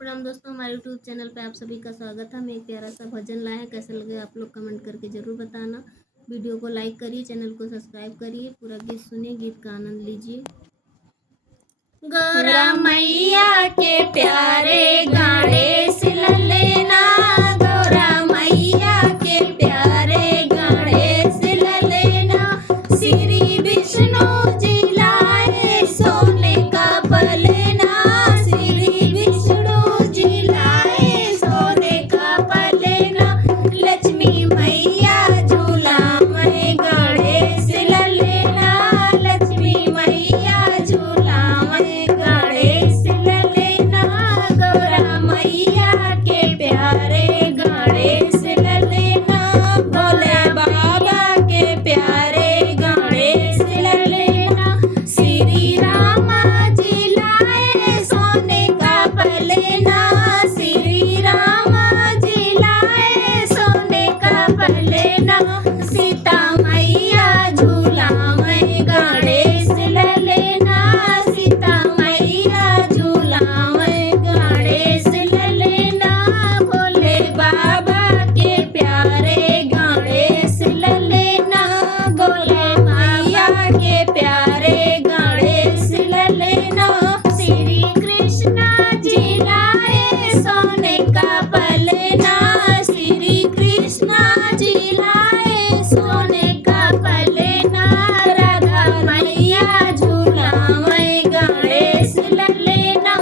प्रणाम दोस्तों, हमारे यूट्यूब चैनल पे आप सभी का स्वागत है। हम एक प्यारा सा भजन लाए हैं। कैसे लगे आप लोग कमेंट करके ज़रूर बताना। वीडियो को लाइक करिए, चैनल को सब्सक्राइब करिए, पूरा गीत सुनिए, गीत का आनंद लीजिए। गौरा मैया के प्यारे गाने सिल लेना, गौरा मैया के प्यारे गाने सिल लेना। श्री विष्णु जी लाए सोने का पलेना, श्री विष्णु जी लाए सोने का पलेना। लक्ष्मी मैया झूला में गाने सिल लेना, लक्ष्मी मैया झूला में गाने सिल लेना। गौरा मैया के प्यारे गाने सिल लेना, भोले बाबा के प्यारे गाने सिल लेना। श्री राम जी लाए सोने का पलेना, श्री राम जी लाए सोने का पलेना। सीता मैया झूला में गाने सिल लेना, सीता मैया झूला में गाने सिल लेना। भोले बाबा के प्यारे गाने सिल लेना, भोले मैया के प्यारे गाने सिल लेना। श्री कृष्ण जी लाए सोने का पलेना, श्री कृष्ण जी लाए सोने का पलेना। राधा मैया झूला में गाने सिल लेना,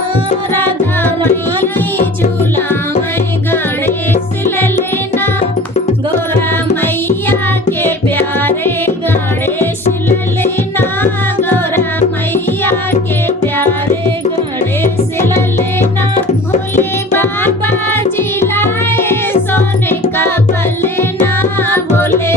राधा मैया झूला में गाने सिल लेना। गौरा मैया के प्यारे गाने सिल लेना, गौरा मैया के प्यारे गाने सिल लेना। भोले बाबा जी लाए सोने का पलेना, भोले